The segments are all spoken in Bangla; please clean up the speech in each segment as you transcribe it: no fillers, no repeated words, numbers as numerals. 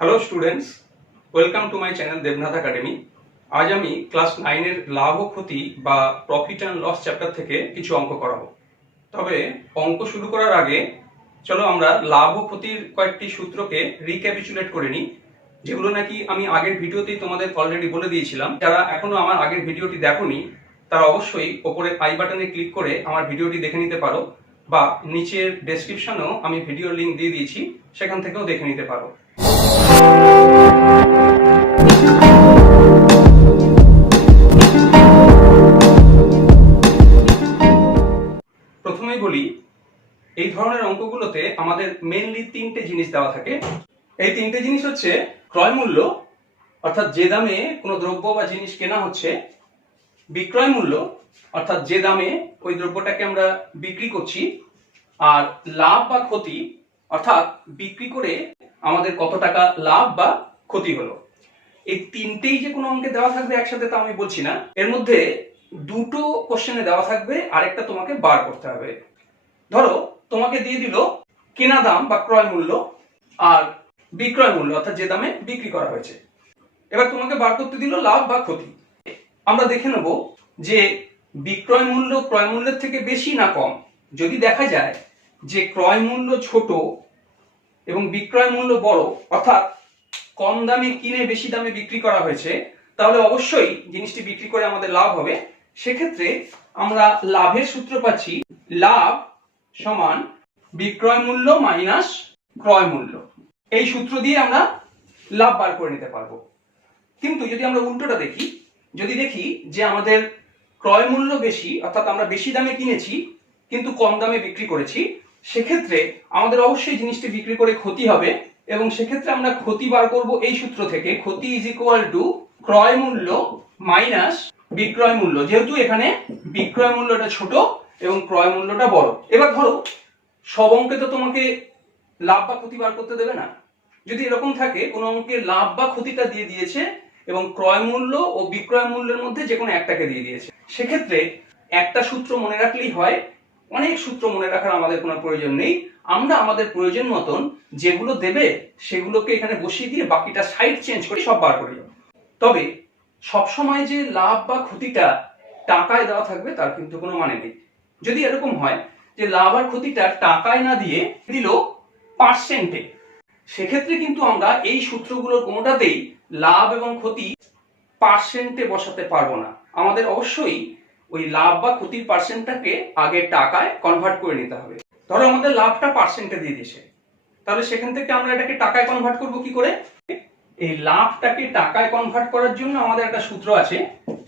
Hello students, welcome to my channel Debnath academy. আজ আমি ক্লাস 9-এর লাভ ও ক্ষতি বা প্রফিট অ্যান্ড লস চ্যাপ্টার থেকে কিছু অঙ্ক করাবো। তবে অঙ্ক শুরু করার আগে চলো আমরা লাভ ও ক্ষতির কয়েকটি সূত্রকে রিক্যাপিচুলেট করে নিই, যেগুলো নাকি আমি আগের ভিডিওতেই তোমাদের অলরেডি বলে দিয়েছিলাম। যারা এখনো আমার আগের ভিডিওটি দেখোনি তারা অবশ্যই ওপরে আই বাটনে ক্লিক করে আমার ভিডিওটি দেখে নিতে পারো, বা নিচের ডেসক্রিপশনেও আমি ভিডিওর লিঙ্ক দিয়ে দিয়েছি, সেখান থেকেও দেখে নিতে পারো। প্রথমেই বলি, এই ধরনের অঙ্কগুলোতে আমাদের মেইনলি তিনটে জিনিস দেওয়া থাকে। এই তিনটে জিনিস হচ্ছে ক্রয় মূল্য, অর্থাৎ যে দামে কোনো দ্রব্য বা জিনিস কেনা হচ্ছে; বিক্রয় মূল্য, অর্থাৎ যে দামে ওই দ্রব্যটাকে আমরা বিক্রি করছি; আর লাভ বা ক্ষতি, অর্থাৎ বিক্রি করে আমাদের কত টাকা লাভ বা ক্ষতি হলো। এই তিনটেই যে কোনো অঙ্কে দেওয়া থাকবে একসাথে তা আমি বলছি না। এর মধ্যে দুটো কোশ্চেনে দেওয়া থাকবে, আরেকটা তোমাকে বার করতে হবে। ধরো তোমাকে দিয়ে দিল কেনা দাম বা ক্রয় মূল্য আর বিক্রয় মূল্য, অর্থাৎ যে দামে বিক্রি করা হয়েছে। এবার তোমাকে বার করতে দিল লাভ বা ক্ষতি। আমরা দেখে নেব যে বিক্রয় মূল্য ক্রয় মূল্যের থেকে বেশি না কম। যদি দেখা যায় যে ক্রয় মূল্য ছোট এবং বিক্রয় মূল্য বড়, অর্থাৎ কম দামে কিনে বেশি দামে বিক্রি করা হয়েছে, তাহলে অবশ্যই জিনিসটি বিক্রি করে আমাদের লাভ হবে। সেক্ষেত্রে আমরা লাভের সূত্র পাচ্ছি লাভ সমান বিক্রয় মূল্য মাইনাস ক্রয় মূল্য। এই সূত্র দিয়ে আমরা লাভ বার করে নিতে পারবো। কিন্তু যদি আমরা উল্টোটা দেখি, যদি দেখি যে আমাদের ক্রয় মূল্য বেশি, অর্থাৎ আমরা বেশি দামে কিনেছি কিন্তু কম দামে বিক্রি করেছি, সেক্ষেত্রে আমাদের অবশ্যই জিনিসটি বিক্রি করে ক্ষতি হবে। এবং সেক্ষেত্রে আমরা ক্ষতি বার করব এই সূত্র থেকে, ক্ষতি ইজ ইকুয়াল টু ক্রয় মূল্য মাইনাস বিক্রয় মূল্য, যেহেতু এখানে বিক্রয় মূল্যটা ছোট এবং ক্রয় মূল্যটা বড়। এবার ধরো সব অঙ্কে তো তোমাকে লাভ বা ক্ষতি বার করতে দেবে না। যদি এরকম থাকে কোন অঙ্কে লাভ বা ক্ষতিটা দিয়ে দিয়েছে এবং ক্রয় মূল্য ও বিক্রয় মূল্যের মধ্যে যে কোনো একটাকে দিয়ে দিয়েছে, সেক্ষেত্রে একটা সূত্র মনে রাখলেই হয়, অনেক সূত্র মনে রাখার আমাদের কোনো প্রয়োজন নেই। আমরা আমাদের প্রয়োজন মতন যেগুলো দেবে সেগুলোকে এখানে বসিয়ে দিয়ে বাকিটা সাইড চেঞ্জ করে সব বার করে যাবো। তবে সবসময় যে লাভ বা ক্ষতিটা টাকায় দেওয়া থাকবে তার কিন্তু কোনো মানে নেই। যদি এরকম হয় যে লাভ আর ক্ষতিটা টাকায় না দিয়ে দিল পার্সেন্টে, সেক্ষেত্রে কিন্তু আমরা এই সূত্রগুলোর কোনোটাতেই লাভ এবং ক্ষতি পার্সেন্টে বসাতে পারবো না। আমাদের অবশ্যই ওই লাভ বা ক্ষতির পার্সেন্টটাকে আগে টাকায় কনভার্ট করে নিতে হবে। ধরো আমাদের লাভটা পার্সেন্টে দিয়ে দিয়েছে, তাহলে সেখান থেকে আমরা এটাকে টাকায় কনভার্ট করব কি করে? এই লাভটাকে টাকায় কনভার্ট করার জন্য আমাদের একটা সূত্র আছে।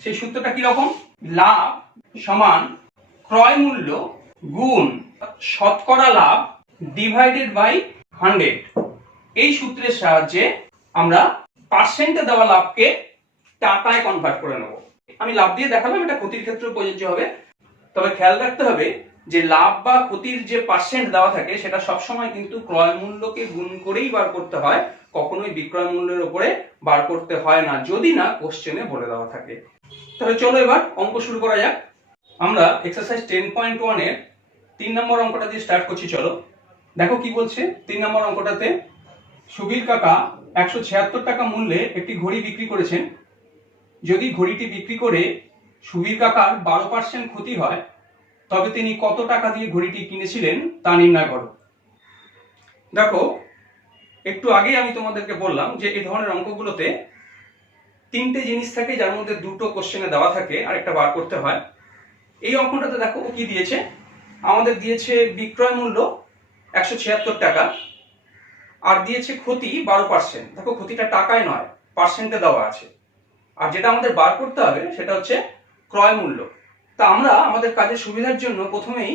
সেই সূত্রটা কি রকম? লাভ সমান ক্রয় মূল্য গুণ শতকরা লাভ ডিভাইডেড বাই 100। এই সূত্রের সাহায্যে আমরা পার্সেন্টে দেওয়া লাভকে টাকায় কনভার্ট করে নেব। আমি লাভ দিয়ে দেখালাম, এটা ক্ষতির ক্ষেত্রে প্রযোজ্য হবে। তবে খেয়াল রাখতে হবে যে লাভ বা ক্ষতির যে পার্সেন্ট দেওয়া থাকে সেটা সবসময় কিন্তু ক্রয় মূল্যকে গুণ করেই বার করতে হয়, কখনোই বিক্রয় মূল্যের উপরে বার করতে হয় না, যদি না কোশ্চেনে বলে দেওয়া থাকে। তাহলে চলো এবার অঙ্ক শুরু করা যাক। আমরা এক্সারসাইজ 10.1 এর 3 নম্বর অঙ্কটা দিয়ে স্টার্ট করছি। চলো দেখো কি বলছে। 3 নম্বর অঙ্কটাতে সুবীর কাকা 176 টাকা মূল্যে একটি ঘড়ি বিক্রি করেছেন। যদি ঘড়িটি বিক্রি করে সুবীর কাকার 12% ক্ষতি হয়, তবে তিনি কত টাকা দিয়ে ঘড়িটি কিনেছিলেন তা নির্ণয় করো। দেখো, একটু আগে আমি তোমাদেরকে বললাম যে এই ধরনের অঙ্কগুলোতে তিনটে জিনিস থাকে, যার মধ্যে দুটো কোশ্চেনে দেওয়া থাকে আর একটা বার করতে হয়। এই অঙ্কটাতে দেখো কি দিয়েছে, আমাদের দিয়েছে বিক্রয় মূল্য 176 টাকা আর দিয়েছে ক্ষতি 12%। দেখো ক্ষতিটা টাকায় নয়, পার্সেন্টে দেওয়া আছে। আর যেটা আমাদের বার করতে হবে সেটা হচ্ছে ক্রয় মূল্য। তা আমরা আমাদের কাজের সুবিধার জন্য প্রথমেই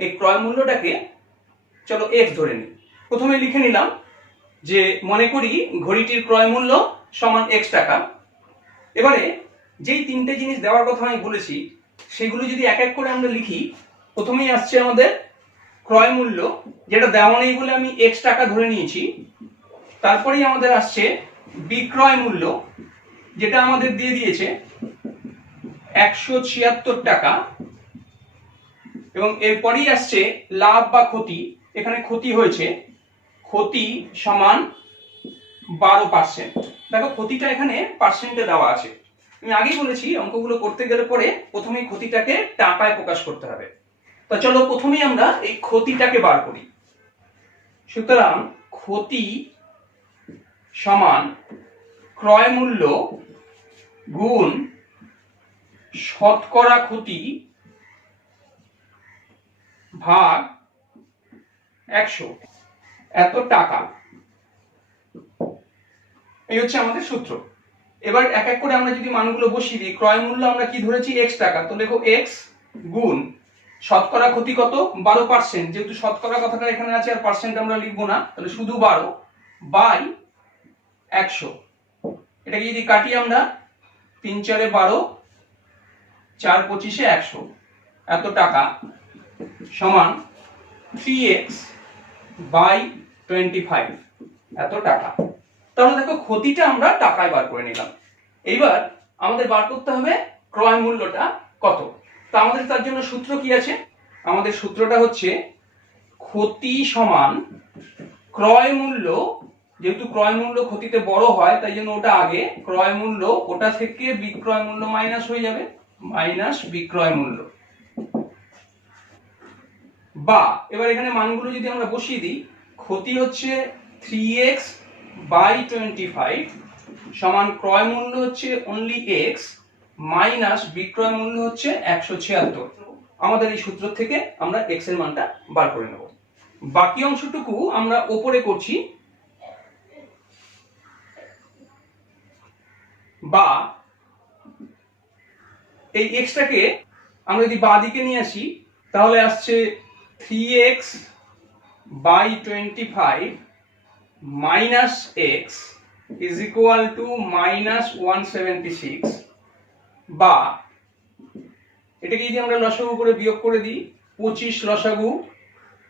এই ক্রয় মূল্যটাকে চলো x ধরে নিই। প্রথমে লিখে নিলাম যে মনে করি ঘড়িটির ক্রয় মূল্য সমান x টাকা। এবারে যেই তিনটে জিনিস দেওয়ার কথা আমি বলেছি সেগুলো যদি এক এক করে আমরা লিখি, প্রথমেই আসছে আমাদের ক্রয় মূল্য, যেটা দেওয়া নেই বলে আমি x টাকা ধরে নিয়েছি। তারপরেই আমাদের আসছে বিক্রয় মূল্য, যেটা আমাদের দিয়ে দিয়েছে 176 টাকা। এবং এরপরেই আসছে লাভ বা ক্ষতি, এখানে ক্ষতি হয়েছে, ক্ষতি সমান 12%। দেখো ক্ষতিটা এখানে পার্সেন্টে দেওয়া আছে। আমি আগেই বলেছি অঙ্কগুলো করতে গেলে পরে প্রথমেই ক্ষতিটাকে টাকায় প্রকাশ করতে হবে। তো চলো প্রথমেই আমরা এই ক্ষতিটাকে বার করি। সুতরাং ক্ষতি সমান ক্রয় মূল্য গুণ শতকরা ক্ষতি ভাগ 100, এত টাকা। এই হচ্ছে আমাদের সূত্র। এবার এক এক করে আমরা যদি মানগুলো বসিয়ে দিই, ক্রয় মূল্য আমরা কি ধরেছি x টাকা, তো লেখো x গুণ শতকরা ক্ষতি কত 12%, যেহেতু শতকরা কথাটা এখানে আছে আর পার্সেন্ট আমরা লিখবো না, তাহলে শুধু 12 বাই 100। এটাকে যদি কাটি আমরা 3 4 12, 4 25 100, এত টাকা সমান 3x বাই 25, এত টাকা। তাহলে দেখো ক্ষতিটা আমরা টাকায় বার করে নিলাম। এইবার আমাদের বার করতে হবে ক্রয় মূল্যটা কত। তো আমাদের তার জন্য সূত্র কি আছে? আমাদের সূত্রটা হচ্ছে ক্ষতি সমান ক্রয় মূল্য, যেহেতু ক্রয় মূল্য ক্ষতিতে বড় হয় তাই জন্য ওটা আগে, ক্রয় মূল্য ওটা থেকে বিক্রয় মূল্য মাইনাস হয়ে যাবে, মাইনাস বিক্রয় মূল্য, বা এবার এখানে মানগুলো যদি আমরা বসিয়ে দিই, ক্ষতি হচ্ছে 3x বাই 25 সমান ক্রয় মূল্য হচ্ছে অনলি x মাইনাস বিক্রয় মূল্য হচ্ছে 176। আমাদের এই সূত্র থেকে আমরা x এর মানটা বার করে নেব। বাকি অংশটুকু আমরা উপরে করছি, বা এই x টাকে আমরা যদি বাঁ দিকে নিয়ে আসি তাহলে আসছে 3x by 25 minus x is equal to minus 176, বা এটাকে যদি আমরা লসাগু করে বিয়োগ করে দিই, 25 লসাগু,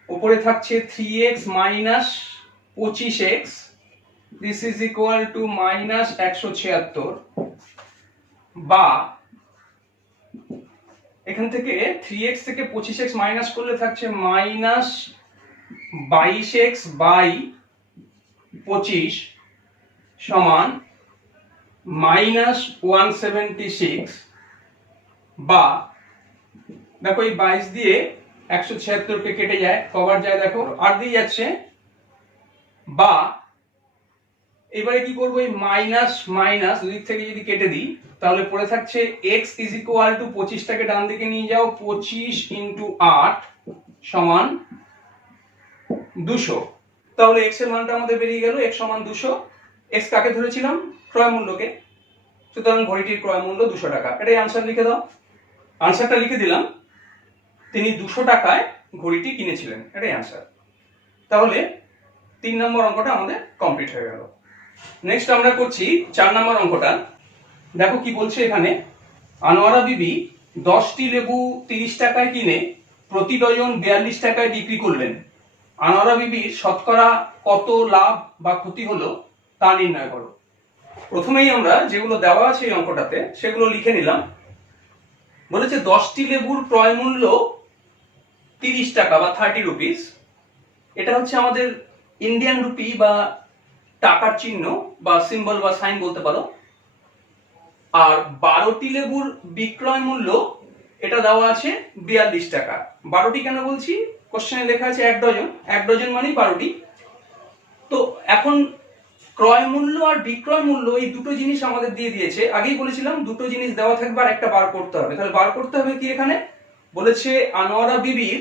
উপরে থাকছে 3x minus 25x, this is equal to minus 176, বা এখান থেকে 3x থেকে 25x মাইনাস করলে থাকছে মাইনাস 22x বাই 25 সমান মাইনাস 176, বা দেখো এই 22 দিয়ে 176 কে কেটে যায়, কবার যায় দেখো 8 দিয়ে যাচ্ছে, বা এবারে কি করব, এই মাইনাস মাইনাস দুই দিক থেকে যদি কেটে দিই তাহলে পড়ে থাকছে x is equal to 25 টাকে ডান দিকে নিয়ে যাও, 25 into 8 সমান 200। তাহলে x এর মানটা আমাদের বেরিয়ে গেল, x সমান 200। x কাকে ধরেছিলাম? ক্রয় মূল্যকে। সুতরাং ঘড়িটির ক্রয় মূল্য 200 টাকা। এটাই আনসার লিখে দাও। আনসারটা লিখে দিলাম, তিনি 200 টাকায় ঘড়িটি কিনেছিলেন, এটাই আনসার। তাহলে 3 নম্বর অঙ্কটা আমাদের কমপ্লিট হয়ে গেল। নেক্সট আমরা করছি 4 নম্বর অঙ্কটা। দেখো কি বলছে এখানে, আনোয়ারা বিবি 10টি লেবু 30 টাকায় কিনে প্রতি ডজন 42 টাকায় বিক্রি করলেন। আনোয়ারা বিবির শতকরা কত লাভ বা ক্ষতি হলো তা নির্ণয় করো। প্রথমেই আমরা যেগুলো দেওয়া আছে এই অঙ্কটাতে সেগুলো লিখে নিলাম। বলেছে 10টি লেবুর ক্রয় মূল্য 30 টাকা বা 30 রুপিস। এটা হচ্ছে আমাদের ইন্ডিয়ান রুপি বা টাকার চিহ্ন বা সিম্বল বা সাইন বলতে পারো। আর 12টি লেবুর বিক্রয় মূল্য এটা দেওয়া আছে 42 টাকা। 12টি কেন বলছি, কোশ্চেনে লেখা আছে 1 ডজন, 1 ডজন মানেই 12টি। তো এখন ক্রয় মূল্য আর বিক্রয় মূল্য এই দুটো জিনিস আমাদের দিয়ে দিয়েছে। আগেই বলেছিলাম দুটো জিনিস দেওয়া থাকবে আর একটা বার করতে হবে। তাহলে বার করতে হবে কি, এখানে বলেছে আনোয়ারা বিবির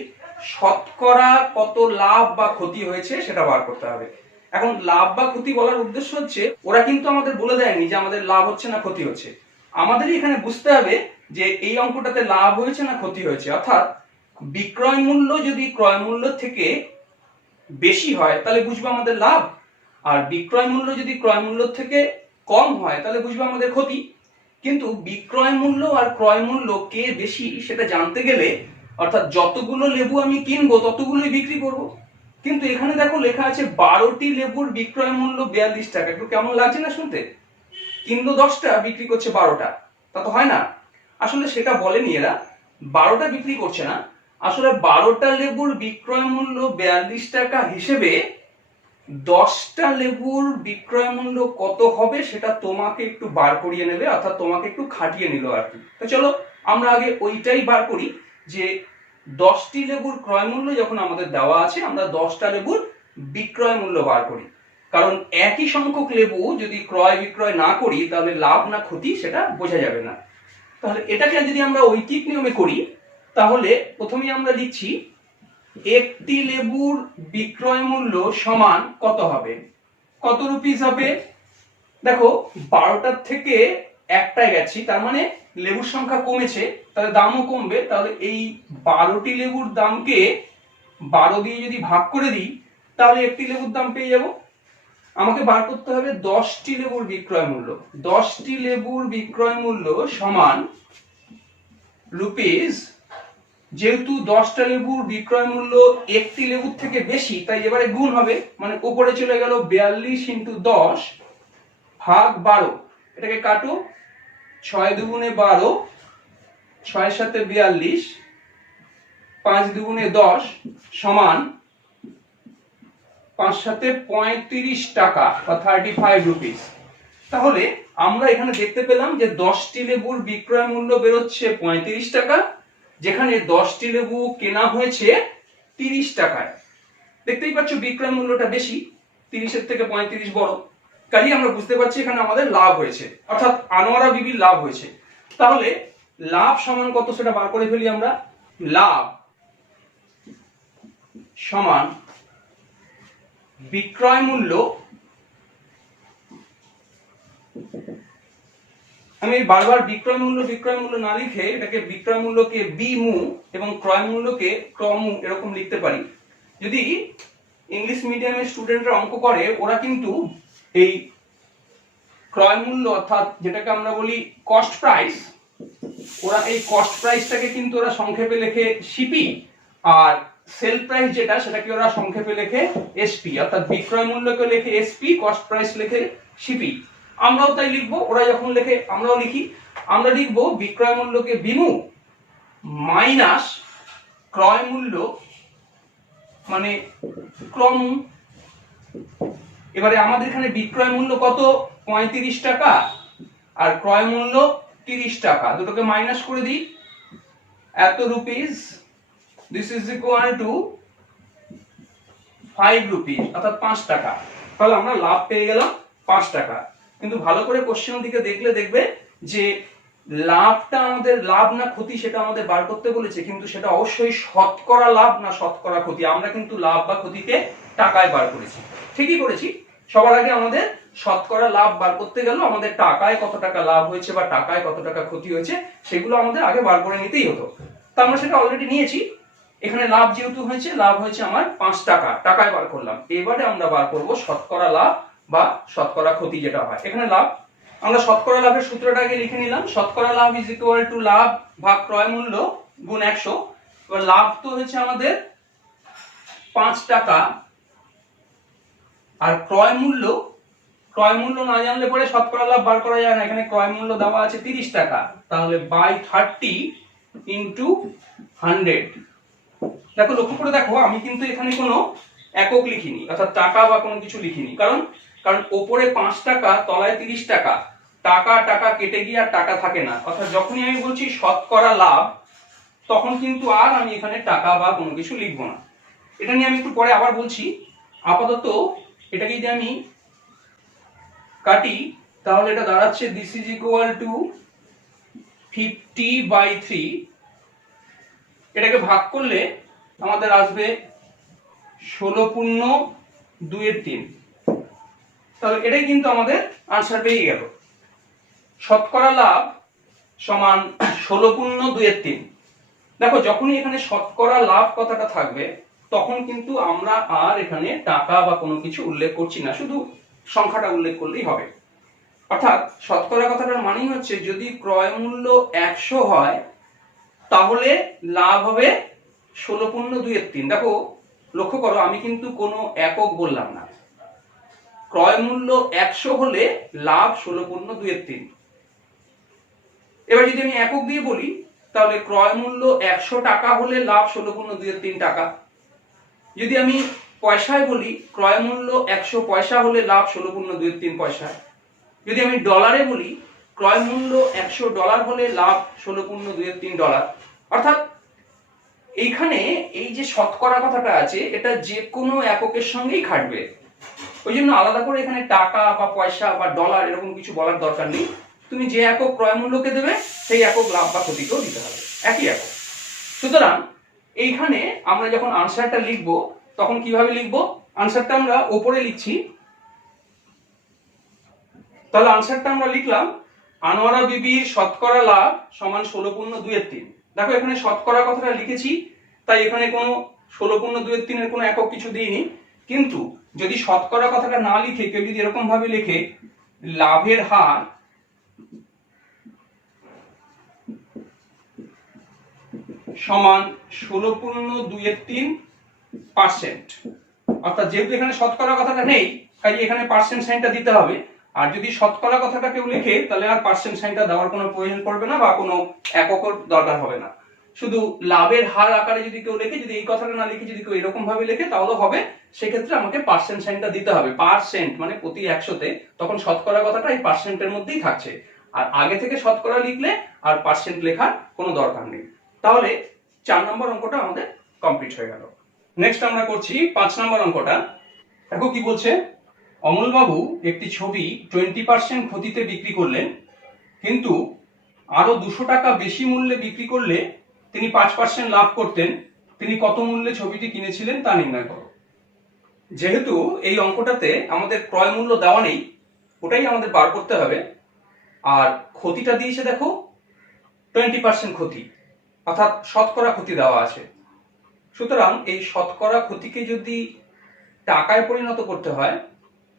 শতকরা কত লাভ বা ক্ষতি হয়েছে সেটা বার করতে হবে। এখন লাভ বা ক্ষতি বলার উদ্দেশ্য হচ্ছে ওরা কিন্তু আমাদের বলে দেয়নি যে আমাদের লাভ হচ্ছে না ক্ষতি হচ্ছে। আমাদেরই এখানে বুঝতে হবে যে এই অঙ্কটাতে লাভ হয়েছে না ক্ষতি হয়েছে। অর্থাৎ বিক্রয় মূল্য যদি ক্রয় মূল্য থেকে বেশি হয় তাহলে বুঝবো আমাদের লাভ, আর বিক্রয় মূল্য যদি ক্রয় মূল্য থেকে কম হয় তাহলে বুঝবো আমাদের ক্ষতি। কিন্তু বিক্রয় মূল্য আর ক্রয় মূল্য কে বেশি সেটা জানতে গেলে, অর্থাৎ যতগুলো লেবু আমি কিনবো ততগুলোই বিক্রি করব। কিন্তু এখানে দেখো লেখা আছে 12টি লেবুর বিক্রয় মূল্য 42 টাকা। একটু কেমন লাগছে না শুনতে? কিনলো 10টা, বিক্রি করছে 12টা, তা তো হয় না। আসলে সেটা বলেনি এরা, 12টা বিক্রি করছে না, আসলে 12টা লেবুর বিক্রয় মূল্য 42 টাকা হিসেবে 10টা লেবুর বিক্রয় মূল্য কত হবে সেটা তোমাকে একটু বার করিয়ে নেবে, অর্থাৎ তোমাকে একটু খাটিয়ে নিল আর কি। তো চলো আমরা আগে ওইটাই বার করি যে 10টি লেবুর ক্রয় মূল্য যখন আমাদের দেওয়া আছে, আমরা 10টা লেবুর বিক্রয় মূল্য বার করি। কারণ একই সংখ্যক লেবু যদি ক্রয় বিক্রয় না করি তাহলে লাভ না ক্ষতি সেটা বোঝা যাবে না। তাহলে এটাকে যদি আমরা ঐকিক নিয়মে করি তাহলে প্রথমেই আমরা লিখছি একটি লেবুর বিক্রয় মূল্য সমান কত হবে, কত রুপিস হবে। দেখো 12টার থেকে একটায় গেছি, তার মানে লেবুর সংখ্যা কমেছে, তাহলে দামও কমবে। তাহলে এই 12টি লেবুর দামকে 12 দিয়ে যদি ভাগ করে দিই তাহলে একটি লেবুর দাম পেয়ে যাব। আমাকে বার করতে হবে 10টি লেবুর বিক্রয় মূল্য। 10টি লেবুর বিক্রয় মূল্য সমান রুপিস, যেহেতু 10টা লেবুর বিক্রয় মূল্য একটি লেবুর থেকে বেশি তাই এবারে গুণ হবে, মানে উপরে চলে গেল 42 ইন্টু 10 ভাগ 12। এটাকে কাটো, 6 দুগুণে 12, 6 সাথে 42, 5 দুগুণে 10 সমান 5 সাথে 35 টাকা বা 35 রুপিস। তাহলে আমরা এখানে দেখতে পেলাম যে 10টি লেবুর বিক্রয় মূল্য বেরোচ্ছে 35 টাকা, যেখানে 10টি লেবু কেনা হয়েছে 30 টাকায়। দেখতেই পাচ্ছ বিক্রয় মূল্যটা বেশি, 30-এর থেকে 35 বড়, কাজেই আমরা বুঝতে পারছি এখানে আমাদের লাভ হয়েছে, অর্থাৎ আনোয়ারা বিবির লাভ হয়েছে। তাহলে লাভ সমান কত সেটা বার করে ফেলি আমরা। লাভ সমান বিক্রয় মূল্য, আমি বারবার বিক্রয় মূল্য না লিখে এটাকে বিক্রয় মূল্যকে বিমু এবং ক্রয় মূল্যকে ক্রমু এরকম লিখতে পারি। যদি ইংলিশ মিডিয়ামের স্টুডেন্টরা অঙ্ক করে ওরা কিন্তু এই ক্রয় মূল্য অর্থাৎ যেটাকে আমরা বলি কস্ট প্রাইস, ওরা এই কস্ট প্রাইসটাকে কিন্তু ওরা সংক্ষেপে লেখে সিপি, আর সেল প্রাইস যেটা সেটাকে ওরা সংক্ষেপে লেখে এসপি, অর্থাৎ বিক্রয় মূল্যকে লেখে এসপি, কস্ট প্রাইস লেখে সিপি। আমরাও তাই লিখবো, ওরা যখন লেখে আমরাও লিখি। আমরা লিখবো বিক্রয় মূল্যকে বিমু মাইনাস ক্রয় মূল্য মানে ক্রমু। এবারে আমাদের এখানে বিক্রয় মূল্য কত, 35 টাকা, আর ক্রয় মূল্য 30 টাকা, দুটোকে মাইনাস করে দিই, এত rupees, this is equal to 5 rupees, অর্থাৎ 5 টাকা। তাহলে আমরা লাভ পেয়ে গেলাম 5 টাকা। কিন্তু ভালো করে কোশ্চেনের দিকে দেখলে দেখবে যে লাভটা আমাদের লাভ না ক্ষতি সেটা আমাদের বার করতে বলেছে, কিন্তু সেটা অবশ্যই শতকরা লাভ না শতকরা ক্ষতি। আমরা কিন্তু লাভ বা ক্ষতিকে টাকায় বার করেছি, ঠিকই করেছি। সবার আগে আমাদের শতকরা লাভ বার করতে গেল আমাদের টাকায় কত টাকা লাভ হয়েছে বা টাকায় কত টাকা ক্ষতি হয়েছে সেগুলো আমাদের আগে বার করে নিতেই হতো। তো আমরা সেটা অলরেডি নিয়েছি। এখানে লাভ যেহেতু হয়েছে, লাভ হয়েছে আমার 5 টাকা, টাকায় বার করলাম। এবারে আমরা বার করব শতকরা লাভ বা শতকরা ক্ষতি যেটা হয়। এখানে লাভ, আমরা শতকরা লাভের সূত্রটাকে লিখে নিলাম, শতকরা লাভ ইজ ইকুয়াল টু লাভ ভাগ ক্রয় মূল্য গুণ 100। এবার লাভ তো হয়েছে আমাদের 5 টাকা, আর ক্রয় মূল্য না জানলে পরে শতকরা লাভ বার করা যায় না। এখানে ক্রয় মূল্য দেওয়া আছে 30 টাকা, তাহলে বাই 30 ইনটু 100। দেখো লক্ষ্য করে দেখো আমি কিন্তু এখানে কোনো একক লিখিনি, অর্থাৎ টাকা বা কোনো কিছু লিখিনি। কারণ ওপরে 5 টাকা তলায় 30 টাকা, টাকা টাকা কেটে গিয়ে আর টাকা থাকে না। অর্থাৎ যখনই আমি বলছি শতকরা লাভ তখন কিন্তু আর আমি এখানে টাকা বা কোনো কিছু লিখবো না। এটা নিয়ে আমি একটু পরে আবার বলছি। আপাতত এটাকে যদি আমি কাটি তাহলে এটা দাঁড়াচ্ছে দিস ইজ ইকুয়াল টু 50/3। এটাকে ভাগ করলে আমাদের আসবে 16.2/3। তাহলে এটাই কিন্তু আমাদের আনসার পেয়ে গেল। শতকরা লাভ সমান 16.2/3। দেখো যখনই এখানে শতকরা লাভ কথাটা থাকবে তখন কিন্তু আমরা আর এখানে টাকা বা কোনো কিছু উল্লেখ করছি না, শুধু সংখ্যাটা উল্লেখ করলেই হবে। অর্থাৎ শতকরা কথাটার মানেই হচ্ছে যদি ক্রয় মূল্য 100 হয় তাহলে লাভ হবে 16.2/3। দেখো লক্ষ্য করো আমি কিন্তু কোনো একক বললাম না, ক্রয় মূল্য 100 হলে লাভ 16.2/3। এবার যদি আমি একক দিয়ে বলি তাহলে ক্রয় মূল্য 100 টাকা হলে লাভ 16.2/3 টাকা। যদি আমি পয়সায় বলি, ক্রয় মূল্য 100 পয়সা হলে লাভ 16.23 পয়সা। যদি আমি ডলারে বলি, ক্রয় মূল্য $100 হলে লাভ 16.23 ডলার। অর্থাৎ এইখানে এই যে শতকরা কথাটা আছে, এটা যে কোনো এককের সঙ্গেই খাটবে। ওই জন্য আলাদা করে এখানে টাকা বা পয়সা বা ডলার এরকম কিছু বলার দরকার নেই। তুমি যে একক ক্রয় মূল্যকে দেবে সেই একক লাভ বা ক্ষতিকেও দিতে হবে, একই একক। সুতরাং এইখানে আমরা যখন আনসারটা লিখব তখন কিভাবে লিখব? আনসারটা আমরা ওপরে লিখছি। তাহলে আনসারটা আমরা লিখলাম, আনোয়ারা বিবির শতকরা লাভ সমান 16.23। দেখো এখানে শতকরা কথাটা লিখেছি, তাই এখানে কোনো 16.23 এর কোনো একক কিছু দিইনি। কিন্তু যদি শতকরা কথাটা না লিখে কেউ যদি এরকম ভাবে লেখে, লাভের হার সমান 16.23%, অর্থাৎ যেহেতু এখানে শতকরা কথাটা নেই তাই এখানে পার্সেন্ট সাইনটা দিতে হবে। আর যদি শতকরা কথাটা কেউ লেখে তাহলে আর পার্সেন্ট সাইনটা দেওয়ার কোনো প্রয়োজন পড়বে না বা কোনো এককের দরকার হবে না। শুধু লাভের হার আকারে যদি কেউ লেখে, যদি এই কথাটা না লিখে যদি কেউ এরকম ভাবে লেখে তাহলে হবে, সেক্ষেত্রে আমাকে পার্সেন্ট সাইনটা দিতে হবে। পার্সেন্ট মানে প্রতি 100তে, তখন শতকরা কথাটা এই পার্সেন্টের মধ্যেই থাকছে। আর আগে থেকে শতকরা লিখলে আর পার্সেন্ট লেখার কোনো দরকার নেই। তাহলে 4 নম্বর অঙ্কটা আমাদের কমপ্লিট হয়ে গেল। নেক্সট আমরা করছি 5 নম্বর অঙ্কটা। দেখো কি বলছে, অমলবাবু একটি ছবি 20% ক্ষতিতে বিক্রি করলেন, কিন্তু আরো 200 টাকা বেশি মূল্যে বিক্রি করলে তিনি 5% লাভ করতেন। তিনি কত মূল্যে ছবিটি কিনেছিলেন তা নির্ণয় করো। যেহেতু এই অঙ্কটাতে আমাদের ক্রয় মূল্য দেওয়া নেই, ওটাই আমাদের বার করতে হবে। আর ক্ষতিটা দিয়েছে দেখো 20% ক্ষতি, অর্থাৎ শতকরা ক্ষতি দেওয়া আছে। সুতরাং এই শতকরা ক্ষতিকে যদি টাকায় পরিণত করতে হয়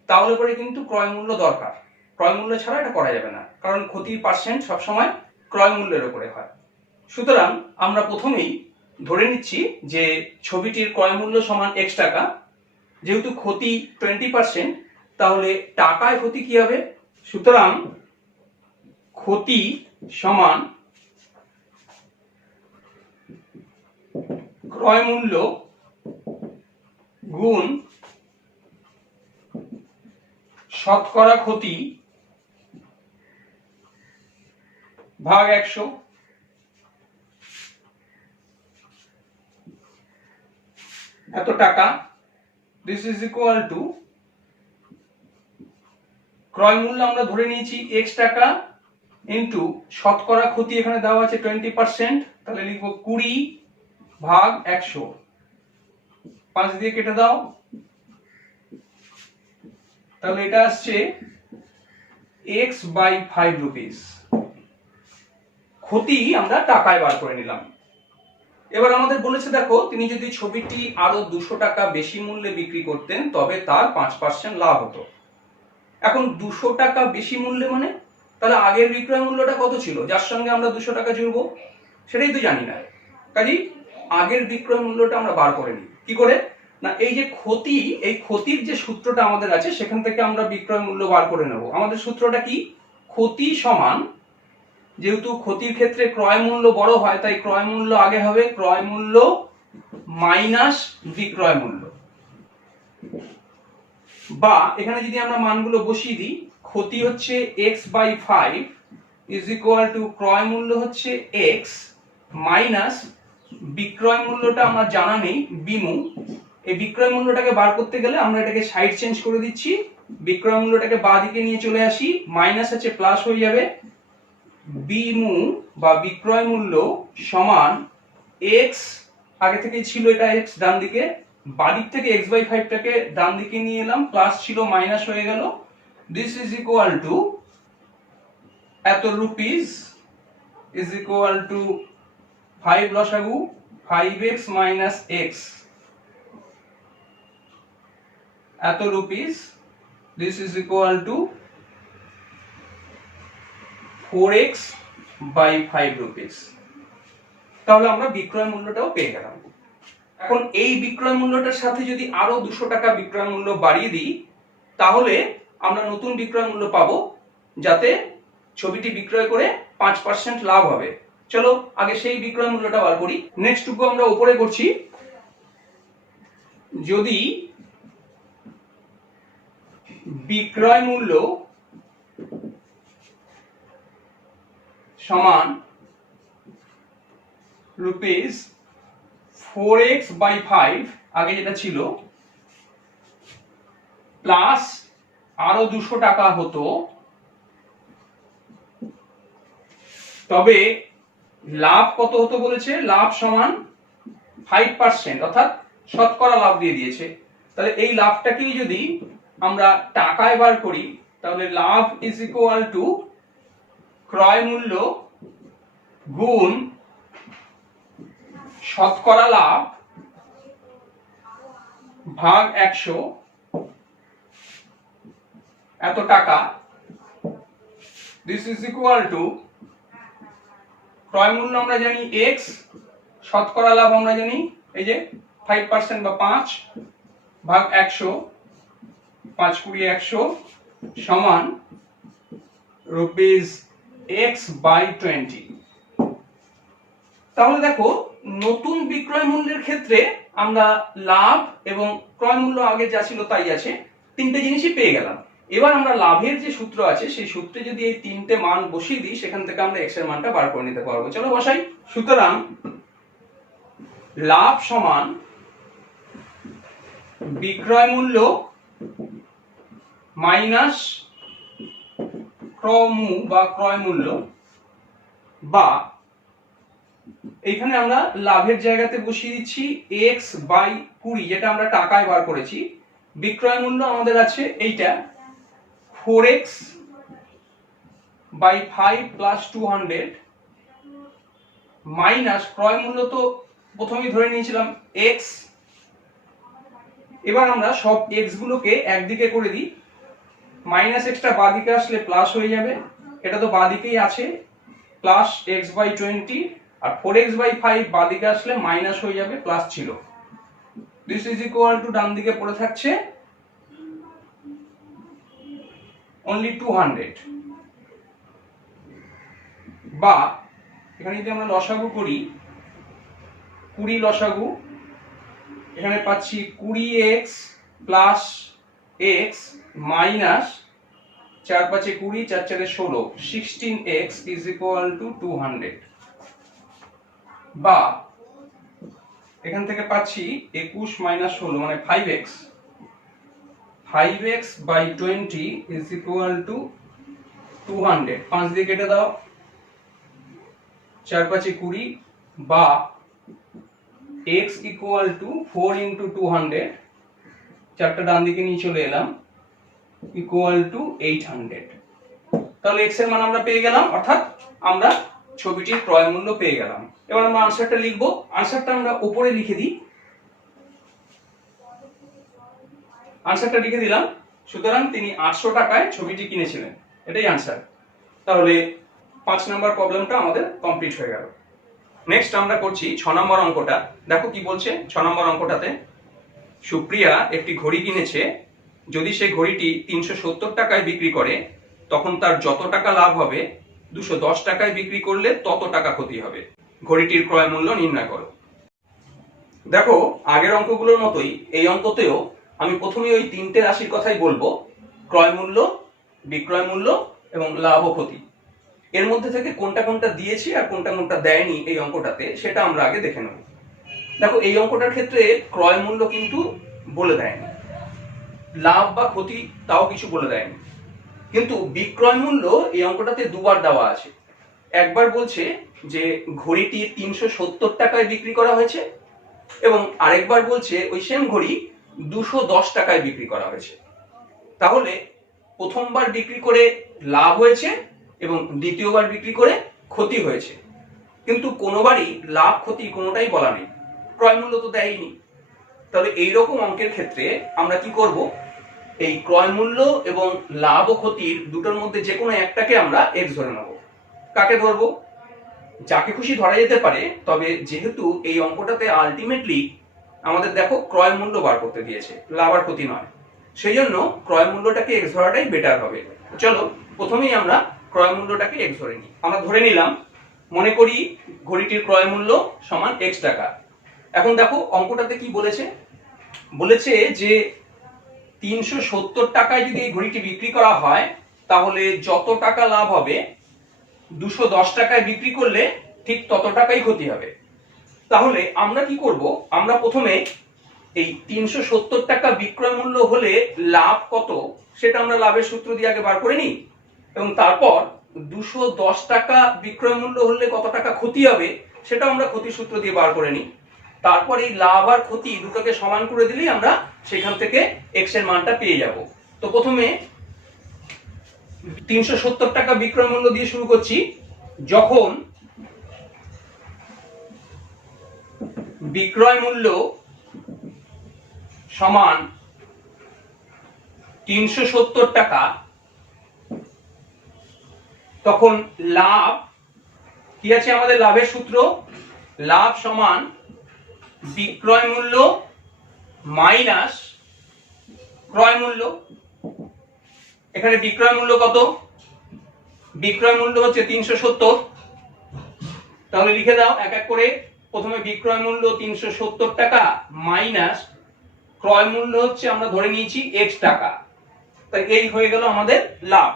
তাহলে পরে কিন্তু ক্রয় মূল্য দরকার। ক্রয় মূল্য ছাড়া এটা করা যাবে না, কারণ ক্ষতির পার্সেন্ট সবসময় ক্রয় মূল্যের উপরে হয়। সুতরাং আমরা প্রথমেই ধরে নিচ্ছি যে ছবিটির ক্রয় মূল্য সমান x টাকা। যেহেতু ক্ষতি 20%, তাহলে টাকায় ক্ষতি কি হবে? সুতরাং ক্ষতি সমান ক্রয় মূল্য গুণ শতকরা ক্ষতি ভাগ 100। এত টাকা, দিস ইজ ইকুয়াল টু ক্রয় মূল্য আমরা ধরে নিয়েছি x টাকা ইন্টু শতকরা ক্ষতি এখানে দেওয়া আছে 20%, তাহলে লিখবো 20 ভাগ 100। 5 দিয়ে কেটে দাও, তাহলে এটা আসছে x/5 রুপিস। ক্ষতি আমরা টাকায় বার করে নিলাম। এবার আমাদের বলেছে দেখো, তিনি যদি ছবিটি আরো 200 টাকা বেশি মূল্যে বিক্রি করতেন তবে তার 5% লাভ হতো। এখন 200 টাকা বেশি মূল্যে মানে, তাহলে আগের বিক্রয় মূল্যটা কত ছিল যার সঙ্গে আমরা 200 টাকা জুড়বো? সেটাই তো জানি না। কাজেই আগের বিক্রয় মূল্যটা আমরা বার করে নিই। কি করে না, এই যে ক্ষতি, এই ক্ষতির যে সূত্রটা আমাদের আছে সেখান থেকে আমরা বিক্রয় মূল্য বার করে নেব। আমাদের সূত্রটা কি? ক্ষতি সমান, যেহেতু ক্ষতির ক্ষেত্রে ক্রয় মূল্য বড় হয় তাই ক্রয় মূল্য আগে হবে, ক্রয় মূল্য মাইনাস বিক্রয় মূল্য। বা এখানে যদি আমরা মানগুলো বসিয়ে দিই, ক্ষতি হচ্ছে x/5 ইজ ইকুয়াল টু ক্রয় মূল্য হচ্ছে x মাইনাস বিক্রয় মূল্যটা আমার জানা নেই বিমু। এই বিক্রয় মূল্যটাকে বার করতে গেলে আমরা এটাকে সাইড চেঞ্জ করে দিচ্ছি, বিক্রয় মূল্যটাকে বাঁ দিকে নিয়ে চলে আসি, মাইনাস আছে প্লাস হয়ে যাবে। বিমু বা বিক্রয় মূল্য সমান x, আগে থেকে ছিল এটা x ডান দিকে, বাদিক থেকে x/5 টাকে ডান দিকে নিয়ে এলাম, প্লাস ছিল মাইনাস হয়ে গেল। দিস ইজ ইকুয়াল টু এত রুপিস ইজ ইকুয়াল টু 5 লসাগু 5x মাইনাস x, এত rupees. This is equal to 4x/5 rupees. তাহলে আমরা বিক্রয় মূল্যটাও পেয়ে গেলাম। এখন এই বিক্রয় মূল্যটার সাথে যদি আরো 200 টাকা বিক্রয় মূল্য বাড়িয়ে দিই তাহলে আমরা নতুন বিক্রয় মূল্য পাবো, যাতে ছবিটি বিক্রয় করে 5% লাভ হবে। চলো আগে সেই বিক্রয় মূল্যটা বার করি। নেক্সট টুকু আমরা উপরে করছি। যদি বিক্রয় মূল্য সমান রুপিস 4x/5 আগে যেটা ছিল প্লাস আরো 200 টাকা হতো, তবে লাভ কত হতো বলেছে? লাভ সমান 5%, অর্থাৎ শতকরা লাভ দিয়ে দিয়েছে। তাহলে এই লাভটাকেই যদি আমরা টাকায় বার করি তাহলে লাভ ইজ ইকুয়াল টু ক্রয় মূল্য গুণ শতকরা লাভ ভাগ 100, এত টাকা। দিস ইজ ইকুয়াল টু ক্রয় মূল্য আমরা জানি x, শতকরা লাভ আমরা জানি এই যে 5% বা 5 ভাগ 100, 5 20 100 সমান রুপিস x/20। তাহলে দেখো নতুন বিক্রয় মূল্যের ক্ষেত্রে আমরা লাভ এবং ক্রয় মূল্য আগে যা ছিল তাই আছে, তিনটে জিনিসই পেয়ে গেলাম। এবার আমরা লাভের যে সূত্র আছে সেই সূত্রে যদি এই তিনটে মান বসিয়ে দিই সেখান থেকে আমরা x এর মানটা বার করে নিতে পারবো। চলো বসাই। সুতরাং লাভ সমান বিক্রয় মূল্য মাইনাস ক্রয় মূল্য, বা এখানে আমরা লাভের জায়গাতে বসিয়ে দিচ্ছি x/20 যেটা আমরা টাকায় বার করেছি। বিক্রয় মূল্য আমাদের আছে এইটা 4x/5 প্লাস 200 মাইনাস ক্রয় মূল্য তো প্রথমেই ধরে নিয়েছিলাম x। এবার আমরা সব x গুলোকে একদিকে করে দিই, মাইনাস x টা বাঁদিকে আসলে প্লাস হয়ে যাবে, এটা তো বাঁদিকেই আছে প্লাস x/20, আর 4x/5 বাঁদিকে আসলে মাইনাস হয়ে যাবে, প্লাস ছিল। দিস ইজ ইকুয়াল টু ডান দিকে পড়ে থাকছে only 200, বা এখানে যদি আমরা লসাগু করি 20 লসাগু, এখানে পাচ্ছি 20x plus x minus 4 5 20 4 4 16 16x is equal to 200, বা এখান থেকে পাচ্ছি 21 মাইনাস 16 মানে 5x 5x/20 is equal to 200। 5 দিয়ে কেটে দাও, 4 5 20, বা x ইকুয়াল টু 4 ইন্টু 200, চারটা ডান দিকে নিয়ে চলে এলাম, ইকুয়াল টু 800। তাহলে x এর মান আমরা পেয়ে গেলাম, অর্থাৎ আমরা ছবিটির ক্রয় মূল্য পেয়ে গেলাম। এবার আমরা আনসারটা লিখবো। আনসারটা আমরা উপরে লিখে দিই, আনসারটা লিখে দিলাম। সুতরাং তিনি 800 টাকায় ছবিটি কিনেছিলেন, এটাই আনসার। তাহলে 5 নম্বর প্রবলেমটা আমাদের কমপ্লিট হয়ে গেল। নেক্সট আমরা করছি 6 নম্বর অঙ্কটা। দেখো কি বলছে 6 নম্বর অঙ্কটাতে। সুপ্রিয়া একটি ঘড়ি কিনেছে, যদি সে ঘড়িটি 370 টাকায় বিক্রি করে তখন তার যত টাকা লাভ হবে, 210 টাকায় বিক্রি করলে তত টাকা ক্ষতি হবে। ঘড়িটির ক্রয় মূল্য নির্ণয় করো। দেখো আগের অঙ্কগুলোর মতোই এই অঙ্কতেও আমি প্রথমেই ওই তিনটে রাশির কথাই বলবো, ক্রয় মূল্য, বিক্রয় মূল্য এবং লাভ ও ক্ষতি। এর মধ্যে থেকে কোনটা কোনটা দিয়েছি আর কোনটা কোনটা দেয়নি এই অঙ্কটাতে সেটা আমরা আগে দেখে নেব। দেখো এই অঙ্কটার ক্ষেত্রে ক্রয় মূল্য কিন্তু বলে দেয়নি, লাভ বা ক্ষতি তাও কিছু বলে দেয়নি, কিন্তু বিক্রয় মূল্য এই অঙ্কটাতে দুবার দেওয়া আছে। একবার বলছে যে ঘড়িটি 370 টাকায় বিক্রি করা হয়েছে, এবং আরেকবার বলছে ওই সেম ঘড়ি 210 টাকায় বিক্রি করা হয়েছে। তাহলে প্রথমবার বিক্রি করে লাভ হয়েছে এবং দ্বিতীয়বার বিক্রি করে ক্ষতি হয়েছে, কিন্তু কোনোবারই লাভ ক্ষতি কোনোটাই বলা নেই, ক্রয় মূল্য তো দেয়নি। তাহলে এইরকম অঙ্কের ক্ষেত্রে আমরা কি করব, এই ক্রয় মূল্য এবং লাভ ও ক্ষতির দুটোর মধ্যে যে কোনো একটাকে আমরা x ধরে নেব। কাকে ধরবো? যাকে খুশি ধরা যেতে পারে, তবে যেহেতু এই অঙ্কটাতে আলটিমেটলি আমাদের দেখো ক্রয় মূল্য বার করতে দিয়েছে, লাভ আর ক্ষতি নয়, সেই জন্য ক্রয় মূল্যটাকে x ধরাটাই বেটার হবে। চলো প্রথমেই আমরা ক্রয় মূল্যটাকে x ধরে নিই। আমরা ধরে নিলাম, মনে করি ঘড়িটির ক্রয় মূল্য সমান x টাকা। এখন দেখো অঙ্কটাতে কি বলেছে, বলেছে যে 370 টাকায় যদি এই ঘড়িটি বিক্রি করা হয় তাহলে যত টাকা লাভ হবে 210 টাকায় বিক্রি করলে ঠিক তত টাকাই ক্ষতি হবে। তাহলে আমরা কি করব, আমরা প্রথমে এই 370 টাকা বিক্রয় মূল্য হলে লাভ কত সেটা আমরা লাভের সূত্র দিয়ে আগে বার করে নিই, এবং তারপর 210 টাকা বিক্রয় মূল্য হলে কত টাকা ক্ষতি হবে সেটা আমরা ক্ষতির সূত্র দিয়ে বার করে নিই। তারপর এই লাভ আর ক্ষতি দুটোকে সমান করে দিলেই আমরা সেখান থেকে এক্স এর মানটা পেয়ে যাব। তো প্রথমে 370 টাকা বিক্রয় মূল্য দিয়ে শুরু করছি। যখন বিক্রয় মূল্য সমান 370 টাকা তখন লাভ কি আছে, আমাদের লাভের সূত্র লাভ সমান বিক্রয় মূল্য মাইনাস ক্রয় মূল্য। এখানে বিক্রয় মূল্য কত, বিক্রয় মূল্য হচ্ছে 370। তাহলে লিখে দাও এক এক করে। প্রথমে বিক্রয় মূল্য 370 টাকা মাইনাস ক্রয় মূল্য হচ্ছে আমরা ধরে নিয়েছি x টাকা, তাই এই হয়ে গেল আমাদের লাভ।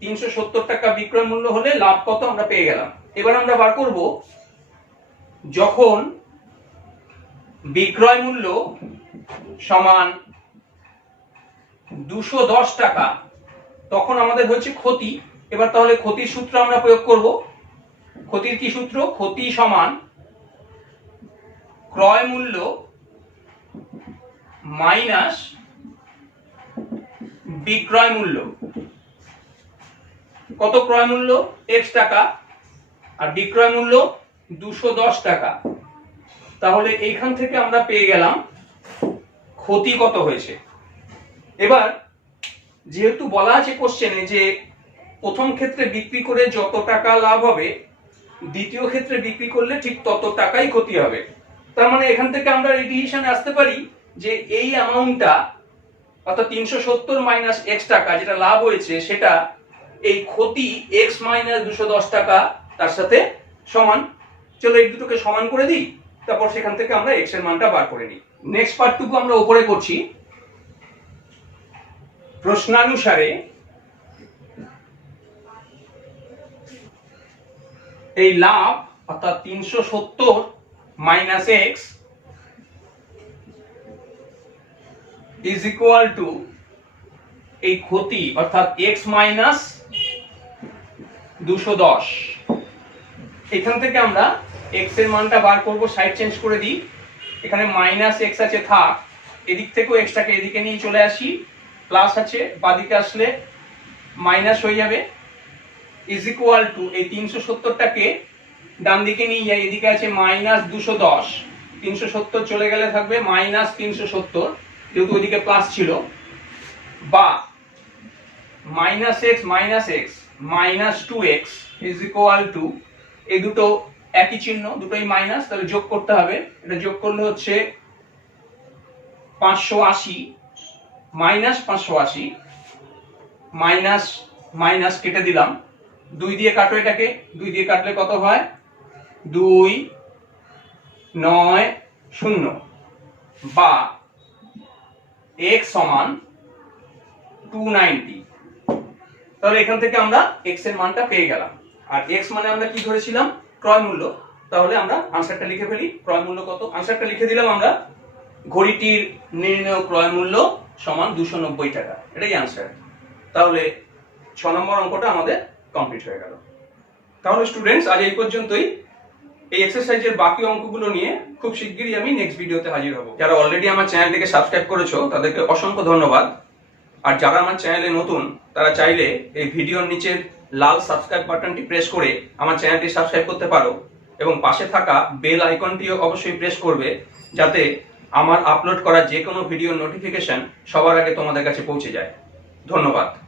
370 টাকা বিক্রয় মূল্য হলে লাভ কত আমরা পেয়ে গেলাম। এবার আমরা বার করব যখন বিক্রয় মূল্য সমান 210 টাকা তখন আমাদের হচ্ছে ক্ষতি। এবার তাহলে ক্ষতির সূত্র আমরা প্রয়োগ করব। ক্ষতির কি সূত্র, ক্ষতি সমান ক্রয় মূল্য মাইনাস বিক্রয় মূল্য। কত ক্রয় মূল্য, x টাকা, আর বিক্রয় মূল্য 210 টাকা। তাহলে এইখান থেকে আমরা পেয়ে গেলাম ক্ষতি কত হয়েছে। এবার যেহেতু বলা আছে কোশ্চেনে যে প্রথম ক্ষেত্রে বিক্রি করে যত টাকা লাভ হবে দ্বিতীয় ক্ষেত্রে বিক্রি করলে ঠিক তত টাকাই ক্ষতি হবে, তার মানে এখান থেকে আমরা এই ডিসিশনে আসতে পারি যে এই অ্যামাউন্টটা অর্থাৎ 370 মাইনাস x টাকা যেটা লাভ হয়েছে সেটা এই ক্ষতি x মাইনাস 210 টাকা তার সাথে সমান। চলো এই দুটোকে সমান করে দিই, তারপর সেখান থেকে আমরা x এর মানটা বার করে নিই। নেক্সট পার্টটুকু আমরা উপরে করছি। প্রশ্নানুসারে এই লাভ অর্থাৎ 370 minus x is equal to এই ক্ষতি অর্থাৎ x মাইনাস 210। এখান থেকে আমরা x এর মানটা বার করব, সাইড চেঞ্জ করে দিই। এখানে মাইনাস x আছে থাক, এদিক থেকেও x টাকে এদিকে নিয়ে চলে আসি, প্লাস আছে বাদিকে আসলে মাইনাস হয়ে যাবে, ইজ ইকুয়াল টু এই 370 টাকে ডান দিকে নিয়ে যাই, এদিকে আছে মাইনাস 210, 370 চলে গেলে থাকবে মাইনাস 370 যেহেতু ওইদিকে প্লাস ছিল, বা minus x minus 2x is equal to এই দুটো একই চিহ্ন, দুটোই মাইনাস, তাহলে যোগ করতে হবে। এটা যোগ করলে হচ্ছে 580 মাইনাস 580 মাইনাস মাইনাস কেটে দিলাম, 2 দিয়ে কাটো, এটাকে 2 দিয়ে কাটলে কত হয়, 2 9 0, বা x সমান 290। তাহলে এখান থেকে আমরা x এর মানটা পেয়ে গেলাম। আর x মানে আমরা কি ধরেছিলাম, ক্রয় মূল্য। তাহলে আমরা আনসারটা লিখে ফেলি। ক্রয় মূল্য কত, আনসারটা লিখে দিলাম আমরা, ঘড়িটির নির্ণেয় ক্রয় মূল্য সমান 290 টাকা, এটাই আনসার। তাহলে 6 নম্বর অঙ্কটা আমাদের কমপ্লিট হয়ে গেল। তাহলে স্টুডেন্টস আজ এই পর্যন্তই। এই এক্সারসাইজের বাকি অঙ্কগুলো নিয়ে খুব শিগগিরই আমি নেক্সট ভিডিওতে হাজির হব। যারা অলরেডি আমার চ্যানেলটিকে সাবস্ক্রাইব করেছো তাদেরকে অসংখ্য ধন্যবাদ। আর যারা আমার চ্যানেলে নতুন তারা চাইলে এই ভিডিওর নিচের লাল সাবস্ক্রাইব বাটনটি প্রেস করে আমার চ্যানেলটি সাবস্ক্রাইব করতে পারো, এবং পাশে থাকা বেল আইকনটিও অবশ্যই প্রেস করবে যাতে আমার আপলোড করা যে কোনো ভিডিওর নোটিফিকেশন সবার আগে তোমাদের কাছে পৌঁছে যায়। ধন্যবাদ।